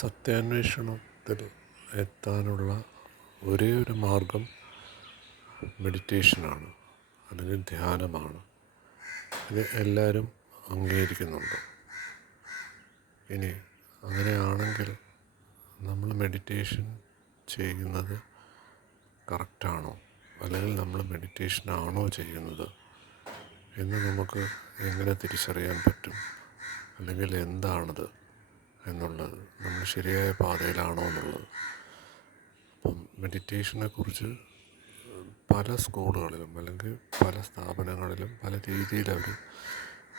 സത്യാന്വേഷണത്തിൽ എത്താനുള്ള ഒരേ ഒരു മാർഗം മെഡിറ്റേഷനാണ്, അല്ലെങ്കിൽ ധ്യാനമാണ്. ഇത് എല്ലാവരും അംഗീകരിക്കുന്നുണ്ട്. ഇനി അങ്ങനെയാണെങ്കിൽ നമ്മൾ മെഡിറ്റേഷൻ ചെയ്യുന്നത് കറക്റ്റാണോ, അല്ലെങ്കിൽ നമ്മൾ മെഡിറ്റേഷനാണോ ചെയ്യുന്നത് എന്ന് നമുക്ക് എങ്ങനെ തിരിച്ചറിയാൻ പറ്റും? അല്ലെങ്കിൽ എന്താണത് എന്നുള്ളത്, നമ്മൾ ശരിയായ പാതയിലാണോ എന്നുള്ളത്. അപ്പം മെഡിറ്റേഷനെക്കുറിച്ച് പല സ്കൂളുകളിലും അല്ലെങ്കിൽ പല സ്ഥാപനങ്ങളിലും പല രീതിയിൽ അവർ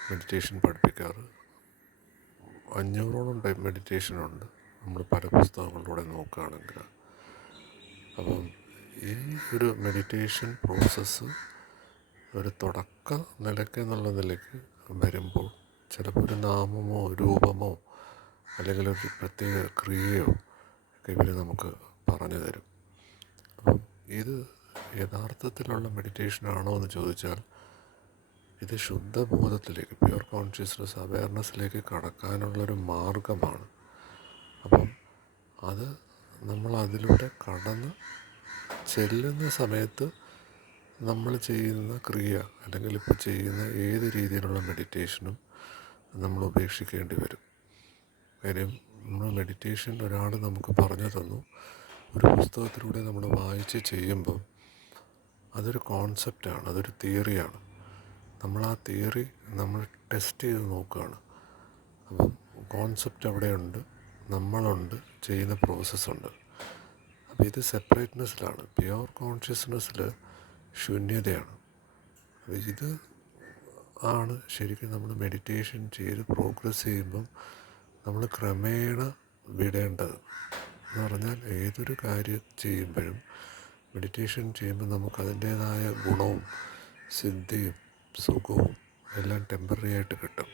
മെഡിറ്റേഷൻ പഠിപ്പിക്കാറ്. 500ഓളം ടൈപ്പ് മെഡിറ്റേഷനുണ്ട് നമ്മൾ പല പുസ്തകങ്ങളിലൂടെ നോക്കുകയാണെങ്കിൽ. അപ്പം ഈ ഒരു മെഡിറ്റേഷൻ പ്രോസസ്സ് ഒരു തുടക്ക എന്നുള്ള നിലയ്ക്ക് വരുമ്പോൾ ചിലപ്പോൾ ഒരു നാമമോ രൂപമോ അല്ലെങ്കിൽ ഒരു പ്രത്യേക ക്രിയയോ ഒക്കെ ഇവർ നമുക്ക് പറഞ്ഞു തരും. അപ്പം ഇത് യഥാർത്ഥത്തിലുള്ള മെഡിറ്റേഷനാണോ എന്ന് ചോദിച്ചാൽ ഇത് ശുദ്ധബോധത്തിലേക്ക്, പ്യുവർ കോൺഷ്യസ്നസ് അവയർനെസ്സിലേക്ക് കടക്കാനുള്ളൊരു മാർഗമാണ്. അപ്പം അത് നമ്മൾ അതിലൂടെ കടന്ന് ചെല്ലുന്ന സമയത്ത് നമ്മൾ ചെയ്യുന്ന ക്രിയ അല്ലെങ്കിൽ ഇപ്പോൾ ചെയ്യുന്ന ഏത് രീതിയിലുള്ള മെഡിറ്റേഷനും നമ്മൾ ഉപേക്ഷിക്കേണ്ടി വരും. കാര്യം നമ്മൾ മെഡിറ്റേഷൻ ഒരാൾ നമുക്ക് പറഞ്ഞു തന്നു, ഒരു പുസ്തകത്തിലൂടെ നമ്മൾ വായിച്ച് ചെയ്യുമ്പോൾ അതൊരു കോൺസെപ്റ്റാണ്, അതൊരു തിയറിയാണ്. നമ്മൾ ആ തിയറി നമ്മൾ ടെസ്റ്റ് ചെയ്ത് നോക്കുകയാണ്. അപ്പം കോൺസെപ്റ്റ് അവിടെയുണ്ട്, നമ്മളുണ്ട്, ചെയ്യുന്ന പ്രോസസ്സുണ്ട്. അപ്പോൾ ഇത് സെപ്പറേറ്റ്നെസ്സിലാണ്. പ്യുവർ കോൺഷ്യസ്നെസ്സിൽ ശൂന്യതയാണ്. അപ്പോൾ ഇത് ആണ് ശരിക്കും നമ്മൾ മെഡിറ്റേഷൻ ചെയ്ത് പ്രോഗ്രസ് ചെയ്യുമ്പം നമ്മൾ ക്രമേണ വിടേണ്ടത്. എന്ന് പറഞ്ഞാൽ ഏതൊരു കാര്യം ചെയ്യുമ്പോഴും മെഡിറ്റേഷൻ ചെയ്യുമ്പോൾ നമുക്കതിൻ്റേതായ ഗുണവും സിദ്ധിയും സുഖവും എല്ലാം ടെമ്പററി ആയിട്ട് കിട്ടും.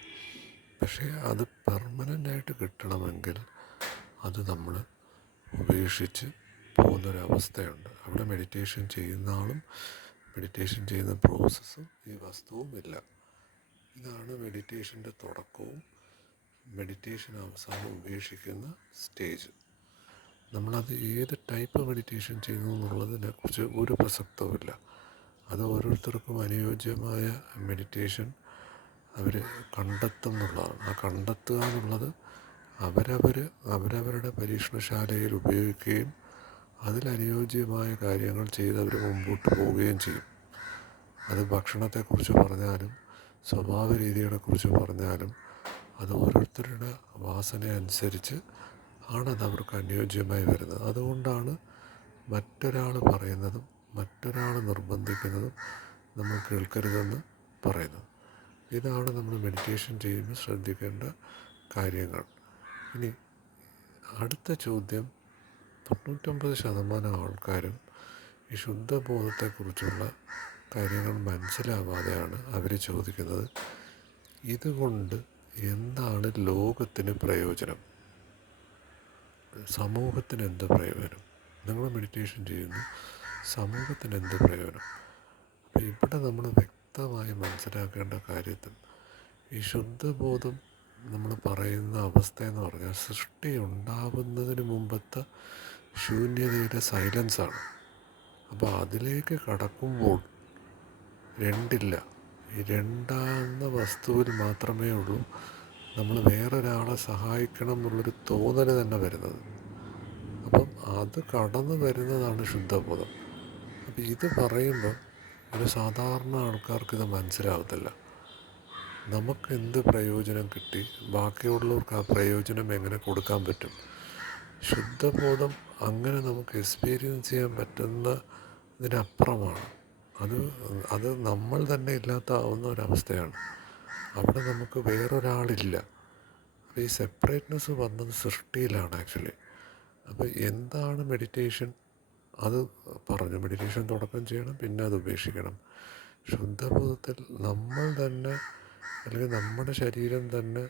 പക്ഷേ അത് പെർമനൻ്റായിട്ട് കിട്ടണമെങ്കിൽ അത് നമ്മൾ ഉപേക്ഷിച്ച് പോകുന്നൊരവസ്ഥയുണ്ട്. അവിടെ മെഡിറ്റേഷൻ ചെയ്യുന്ന ആളും മെഡിറ്റേഷൻ ചെയ്യുന്ന പ്രോസസ്സും ഈ വസ്തുവും ഇല്ല. ഇതാണ് മെഡിറ്റേഷൻ്റെ തുടക്കവും മെഡിറ്റേഷൻ അവസാനം ഉപേക്ഷിക്കുന്ന സ്റ്റേജ്. നമ്മളത് ഏത് ടൈപ്പ് മെഡിറ്റേഷൻ ചെയ്യുന്നു എന്നുള്ളതിനെക്കുറിച്ച് ഒരു പ്രസക്തവുമില്ല. അത് ഓരോരുത്തർക്കും അനുയോജ്യമായ മെഡിറ്റേഷൻ അവർ കണ്ടെത്തും എന്നുള്ളതാണ്. ആ കണ്ടെത്തുക എന്നുള്ളത് അവരവരുടെ പരീക്ഷണശാലയിൽ ഉപയോഗിക്കുകയും അതിലനുയോജ്യമായ കാര്യങ്ങൾ ചെയ്ത് അവർ മുമ്പോട്ട് പോവുകയും ചെയ്യും. അത് ഭക്ഷണത്തെക്കുറിച്ച് പറഞ്ഞാലും സ്വഭാവ രീതികളെക്കുറിച്ച് പറഞ്ഞാലും അത് ഓരോരുത്തരുടെ വാസന അനുസരിച്ച് ആണത് അവർക്ക് അനുയോജ്യമായി വരുന്നത്. അതുകൊണ്ടാണ് മറ്റൊരാൾ പറയുന്നതും മറ്റൊരാൾ നിർബന്ധിക്കുന്നതും നമ്മൾ കേൾക്കരുതെന്ന് പറയുന്നത്. ഇതാണ് നമ്മൾ മെഡിറ്റേഷൻ ചെയ്യുമ്പോൾ ശ്രദ്ധിക്കേണ്ട കാര്യങ്ങൾ. ഇനി അടുത്ത ചോദ്യം, 99% ആൾക്കാരും ഈ ശുദ്ധബോധത്തെക്കുറിച്ചുള്ള കാര്യങ്ങൾ മനസ്സിലാവാതെയാണ് അവർ ചോദിക്കുന്നത്, ഇതുകൊണ്ട് എന്താണ് ലോകത്തിന് പ്രയോജനം, സമൂഹത്തിന് എന്ത് പ്രയോജനം? നിങ്ങൾ മെഡിറ്റേഷൻ ചെയ്യുന്നു, സമൂഹത്തിന് എന്ത് പ്രയോജനം? അപ്പോൾ ഇവിടെ നമ്മൾ വ്യക്തമായി മനസ്സിലാക്കേണ്ട കാര്യത്തിൽ ഈ ശുദ്ധബോധം നമ്മൾ പറയുന്ന അവസ്ഥയെന്ന് പറഞ്ഞാൽ സൃഷ്ടി ഉണ്ടാവുന്നതിന് മുമ്പത്തെ ശൂന്യതയുടെ സൈലൻസാണ്. അപ്പോൾ അതിലേക്ക് കടക്കുമ്പോൾ രണ്ടില്ല. ഈ രണ്ടാകുന്ന വസ്തുവിൽ മാത്രമേ ഉള്ളൂ നമ്മൾ വേറൊരാളെ സഹായിക്കണം എന്നുള്ളൊരു തോന്നൽ തന്നെ വരുന്നത്. അപ്പം അത് കടന്നു വരുന്നതാണ് ശുദ്ധബോധം. അപ്പം ഇത് പറയുമ്പോൾ ഒരു സാധാരണ ആൾക്കാർക്കിത് മനസ്സിലാവത്തില്ല. നമുക്കെന്ത് പ്രയോജനം കിട്ടി, ബാക്കിയുള്ളവർക്ക് ആ പ്രയോജനം എങ്ങനെ കൊടുക്കാൻ പറ്റും? ശുദ്ധബോധം അങ്ങനെ നമുക്ക് എക്സ്പീരിയൻസ് ചെയ്യാൻ പറ്റുന്നതിനപ്പുറമാണ്. അത് നമ്മൾ തന്നെ ഇല്ലാത്താവുന്ന ഒരവസ്ഥയാണ്. അവിടെ നമുക്ക് വേറൊരാളില്ല. അപ്പോൾ ഈ സെപ്പറേറ്റ്നെസ് വന്നത് സൃഷ്ടിയിലാണ് ആക്ച്വലി. അപ്പോൾ എന്താണ് മെഡിറ്റേഷൻ? അത് പറഞ്ഞു, മെഡിറ്റേഷൻ തുടക്കം ചെയ്യണം, പിന്നെ അത് ഉപേക്ഷിക്കണം. ശുദ്ധബോധത്തിൽ നമ്മൾ തന്നെ അല്ലെങ്കിൽ നമ്മുടെ ശരീരം തന്നെ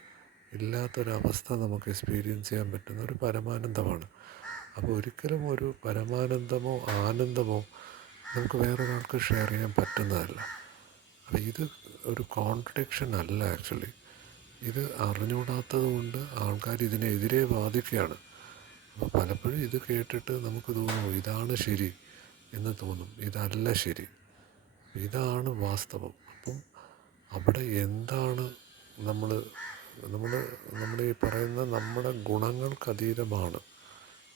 ഇല്ലാത്തൊരവസ്ഥ നമുക്ക് എക്സ്പീരിയൻസ് ചെയ്യാൻ പറ്റുന്ന ഒരു പരമാനന്ദമാണ്. അപ്പോൾ ഒരിക്കലും ഒരു പരമാനന്ദമോ ആനന്ദമോ നമുക്ക് വേറൊരാൾക്ക് ഷെയർ ചെയ്യാൻ പറ്റുന്നതല്ല. അപ്പോൾ ഇത് ഒരു കോൺട്രഡിക്ഷൻ അല്ല ആക്ച്വലി. ഇത് അറിഞ്ഞുകൂടാത്തത് കൊണ്ട് ആൾക്കാർ ഇതിനെതിരെ വാദിക്കുകയാണ്. അപ്പോൾ പലപ്പോഴും ഇത് കേട്ടിട്ട് നമുക്ക് തോന്നും ഇതാണ് ശരി എന്ന് തോന്നും. ഇതല്ല ശരി, ഇതാണ് വാസ്തവം. അപ്പം അവിടെ എന്താണ് നമ്മൾ നമ്മൾ നമ്മൾ ഈ പറയുന്ന നമ്മുടെ ഗുണങ്ങൾക്കതീതമാണ്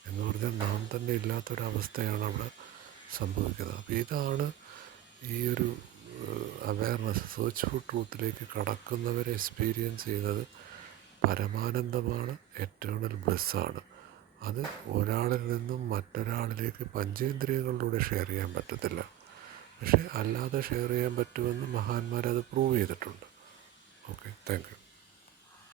എന്ന് പറഞ്ഞാൽ നാം തന്നെ ഇല്ലാത്തൊരവസ്ഥയാണ് അവിടെ സംഭവിക്കുന്നത്. അപ്പോൾ ഇതാണ് ഈ ഒരു അവയർനെസ്, സെർച്ച് ഫോർ ട്രൂത്തിലേക്ക് കടക്കുന്നവരെ എക്സ്പീരിയൻസ് ചെയ്യുന്നത് പരമാനന്ദമാണ്, എറ്റേണൽ ബ്ലിസ്സാണ്. അത് ഒരാളിൽ നിന്നും മറ്റൊരാളിലേക്ക് പഞ്ചേന്ദ്രിയങ്ങളിലൂടെ ഷെയർ ചെയ്യാൻ പറ്റത്തില്ല. പക്ഷേ അല്ലാതെ ഷെയർ ചെയ്യാൻ പറ്റുമെന്ന് മഹാന്മാരത് പ്രൂവ് ചെയ്തിട്ടുണ്ട്. Okay, thank you.